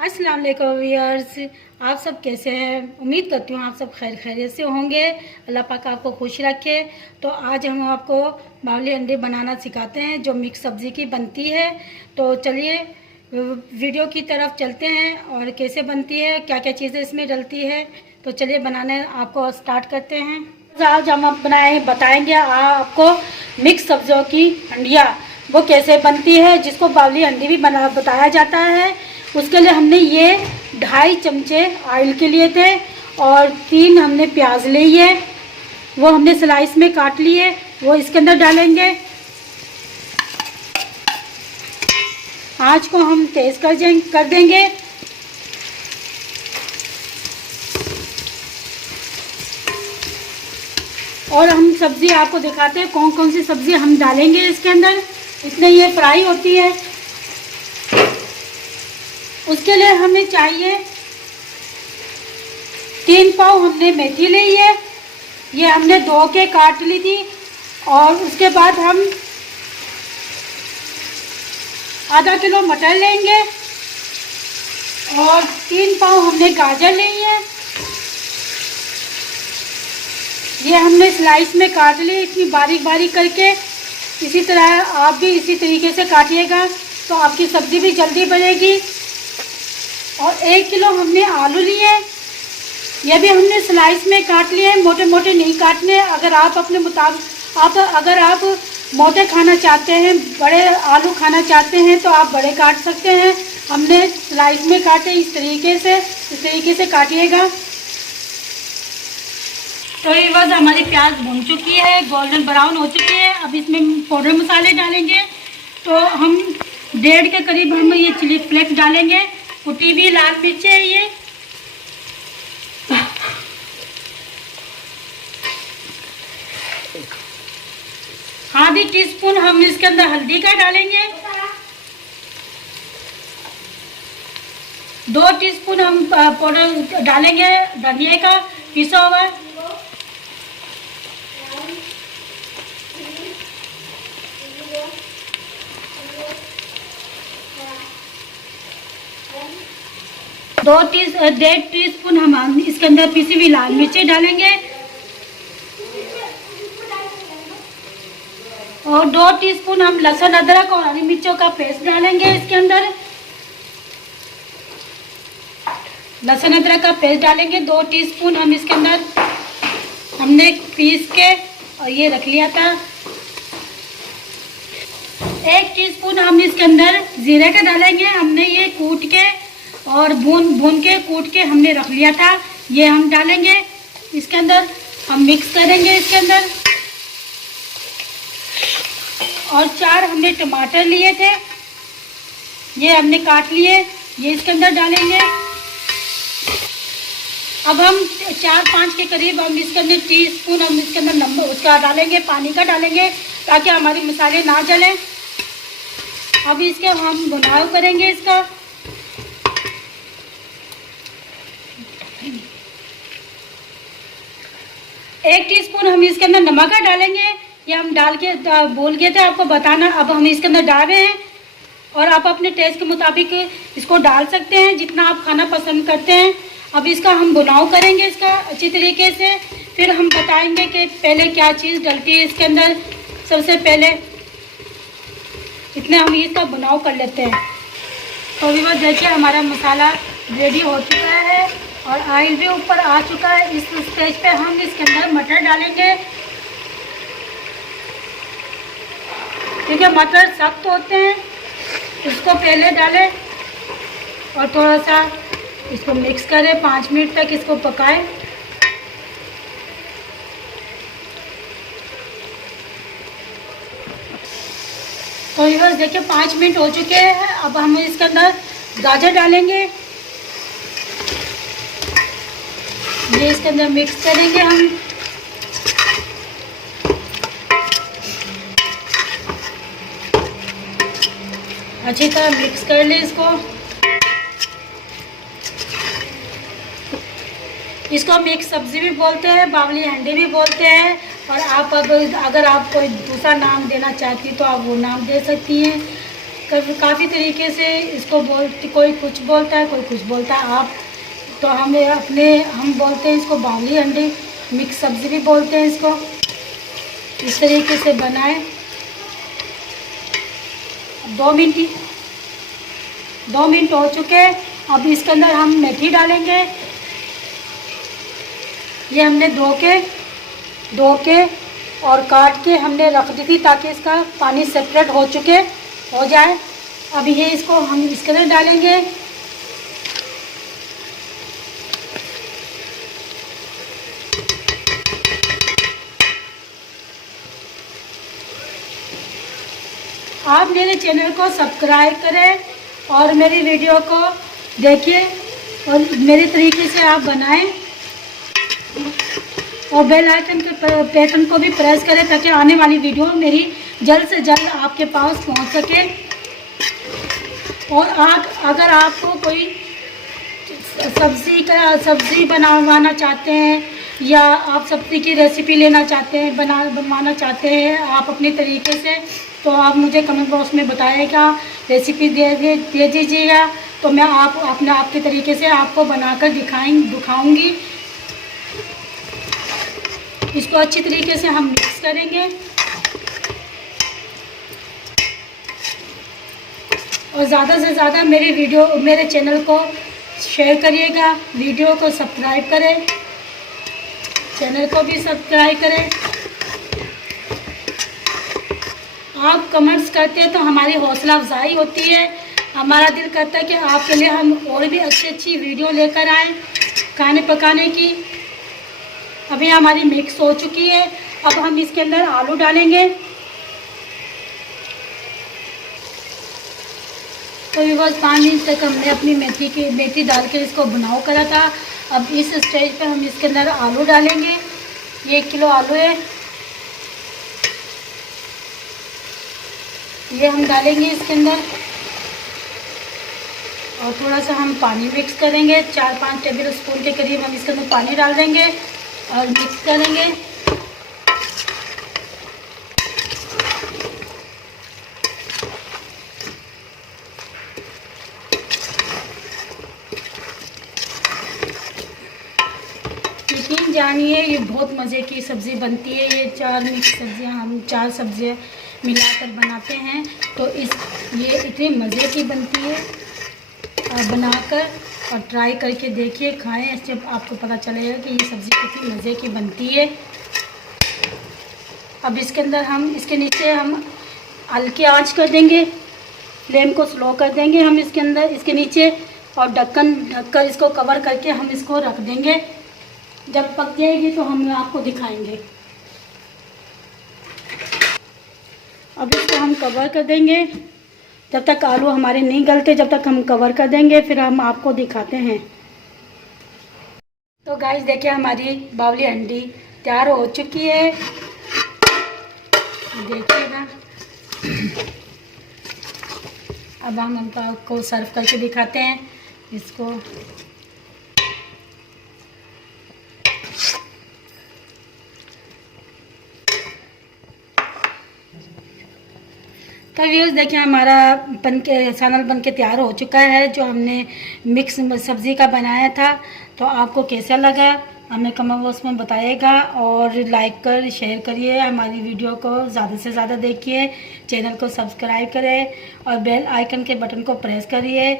अस्सलाम वालेकुम व्यूअर्स, आप सब कैसे हैं। उम्मीद करती हूँ आप सब खैर खैरियत से होंगे। अल्लाह पाक आपको खुश रखे। तो आज हम आपको बावली अंडे बनाना सिखाते हैं जो मिक्स सब्ज़ी की बनती है। तो चलिए वीडियो की तरफ चलते हैं और कैसे बनती है, क्या क्या चीज़ें इसमें डलती है। तो चलिए बनाने आपको स्टार्ट करते हैं। आज हम बताएंगे आपको मिक्स सब्जियों की हंडिया वो कैसे बनती है, जिसको बावली हंडी भी बताया जाता है। उसके लिए हमने ये 2.5 चमचे ऑयल के लिए थे और 3 हमने प्याज ली है, वो हमने स्लाइस में काट लिए, वो इसके अंदर डालेंगे। आँच को हम तेज कर देंगे। और हम सब्ज़ी आपको दिखाते हैं कौन कौन सी सब्ज़ी हम डालेंगे इसके अंदर। इसमें ये फ्राई होती है। उसके लिए हमें चाहिए 3 पाव हमने मेथी ली है, ये हमने धो के काट ली थी। और उसके बाद हम आधा किलो मटर लेंगे और 3 पाव हमने गाजर ली है, ये हमने स्लाइस में काट ली इतनी बारीक बारीक करके। इसी तरह आप भी इसी तरीके से काटिएगा तो आपकी सब्ज़ी भी जल्दी बनेगी। और 1 किलो हमने आलू लिए, ये भी हमने स्लाइस में काट लिए, मोटे मोटे नहीं काटने। अगर आप अपने मुताबिक अगर आप मोटे खाना चाहते हैं, बड़े आलू खाना चाहते हैं तो आप बड़े काट सकते हैं। हमने स्लाइस में काटे इस तरीके से काटिएगा। तो ये बस हमारी प्याज भून चुकी है, गोल्डन ब्राउन हो चुकी है। अब इसमें पाउडर मसाले डालेंगे। तो हम 1.5 के करीब हम ये चिली फ्लेक्स डालेंगे, कुटी हुई लाल मिर्च है ये। आधी टीस्पून हम इसके अंदर हल्दी का डालेंगे। 2 टीस्पून हम पाउडर डालेंगे धनिया का पिसा हुआ। 1.5 टीस्पून हम इसके अंदर पिसी हुई लाल मिर्ची डालेंगे और 2 टीस्पून हम लहसुन अदरक और हरी मिर्चों का पेस्ट डालेंगे इसके अंदर। लहसुन अदरक का पेस्ट डालेंगे 2 टीस्पून हम इसके अंदर, हमने पीस के और ये रख लिया था। 1 टीस्पून हम इसके अंदर जीरे का डालेंगे, हमने ये कूट के और भून के कूट के हमने रख लिया था, ये हम डालेंगे इसके अंदर। हम मिक्स करेंगे इसके अंदर। और 4 हमने टमाटर लिए थे, ये हमने काट लिए, ये इसके अंदर डालेंगे। अब हम 4-5 के करीब हम इसके अंदर टीस्पून हम इसके अंदर नमक उसका डालेंगे, पानी का डालेंगे ताकि हमारे मसाले ना जलें। अब इसके हम भुनाव करेंगे इसका। एक टीस्पून हम इसके अंदर नमक का डालेंगे, ये हम डाल के बोल गए थे आपको बताना। अब हम इसके अंदर डाल रहे हैं और आप अपने टेस्ट के मुताबिक इसको डाल सकते हैं जितना आप खाना पसंद करते हैं। अब इसका हम भुनाव करेंगे इसका अच्छी तरीके से, फिर हम बताएंगे कि पहले क्या चीज़ डलती है इसके अंदर। सबसे पहले इतने हम इसका भुनाव कर लेते हैं। तो भी बस देखिए हमारा मसाला रेडी हो चुका है और ऑयल भी ऊपर आ चुका है। इस स्टेज पे हम इसके अंदर मटर डालेंगे, क्योंकि मटर सख्त होते हैं। इसको पहले डालें और थोड़ा सा इसको मिक्स करें, 5 मिनट तक इसको पकाएं। तो ये बस देखिए 5 मिनट हो चुके हैं। अब हम इसके अंदर गाजर डालेंगे, ये इसके अंदर मिक्स करेंगे हम। अच्छी तरह मिक्स कर ले इसको। मिक्स सब्जी भी बोलते हैं, बावली हंडी भी बोलते हैं। और आप अगर आप कोई दूसरा नाम देना चाहती तो आप वो नाम दे सकती हैं। काफ़ी तरीके से इसको कोई कुछ बोलता है, कोई कुछ बोलता है। आप तो हम बोलते हैं इसको बावली अंडे मिक्स सब्ज़ी भी बोलते हैं इसको। इस तरीके से बनाएं। 2 मिनट हो चुके। अब इसके अंदर हम मेथी डालेंगे। ये हमने धो के और काट के हमने रख दी थी ताकि इसका पानी सेपरेट हो जाए। अब ये इसको हम इसके अंदर डालेंगे। आप मेरे चैनल को सब्सक्राइब करें और मेरी वीडियो को देखिए और मेरे तरीके से आप बनाएं और बेल आइकन के बटन को भी प्रेस करें ताकि आने वाली वीडियो मेरी जल्द से जल्द आपके पास पहुंच सके। और अगर आपको कोई सब्ज़ी बनवाना चाहते हैं या आप सब्ज़ी की रेसिपी लेना चाहते हैं, बनवाना चाहते हैं आप अपने तरीके से, तो आप मुझे कमेंट बॉक्स में बताइएगा, रेसिपी दे दीजिएगा। तो मैं आपके तरीके से आपको बनाकर दिखाऊंगी। इसको अच्छी तरीके से हम मिक्स करेंगे और ज़्यादा से ज़्यादा मेरे चैनल को शेयर करिएगा, वीडियो को सब्सक्राइब करें, चैनल को भी सब्सक्राइब करें। आप कमेंट्स करते हैं तो हमारी हौसला अफजाई होती है। हमारा दिल करता है कि आपके लिए हम और भी अच्छी वीडियो लेकर आएँ खाने पकाने की। अभी हमारी मिक्स हो चुकी है। अब हम इसके अंदर आलू डालेंगे। तो ये बस 5 मिनट तक हमने अपनी मेथी डाल के इसको बनाव करा था। अब इस स्टेज पर हम इसके अंदर आलू डालेंगे। ये 1 किलो आलू है, ये हम डालेंगे इसके अंदर। और थोड़ा सा हम पानी मिक्स करेंगे। 4-5 टेबल स्पून के करीब हम इसके अंदर पानी डाल देंगे और मिक्स करेंगे। यकीन जानिए ये बहुत मज़े की सब्ज़ी बनती है। ये 4 मिक्स सब्ज़ियाँ हम 4 सब्ज़ियाँ मिलाकर बनाते हैं तो ये इतनी मज़े की बनती है। और बनाकर और ट्राई करके देखिए, खाएं, इससे आपको पता चलेगा कि ये सब्ज़ी कितनी मज़े की बनती है। अब इसके अंदर इसके नीचे हम हल्की आंच कर देंगे, फ्लेम को स्लो कर देंगे हम इसके नीचे और ढककर इसको कवर करके हम इसको रख देंगे। जब पक जाएगी तो हम आपको दिखाएंगे। अब इसको हम कवर कर देंगे। जब तक आलू हमारे नहीं गलते जब तक हम कवर कर देंगे, फिर हम आपको दिखाते हैं। तो गाइस देखिए हमारी बावली अंडी तैयार हो चुकी है, देखिएगा। अब हम आपको सर्व करके दिखाते हैं इसको। तो व्यूअर्स देखिए हमारा चैनल बन के तैयार हो चुका है, जो हमने मिक्स सब्ज़ी का बनाया था। तो आपको कैसा लगा हमें कमेंट बॉक्स में बताइएगा और लाइक कर शेयर करिए। हमारी वीडियो को ज़्यादा से ज़्यादा देखिए, चैनल को सब्सक्राइब करें और बेल आइकन के बटन को प्रेस करिए।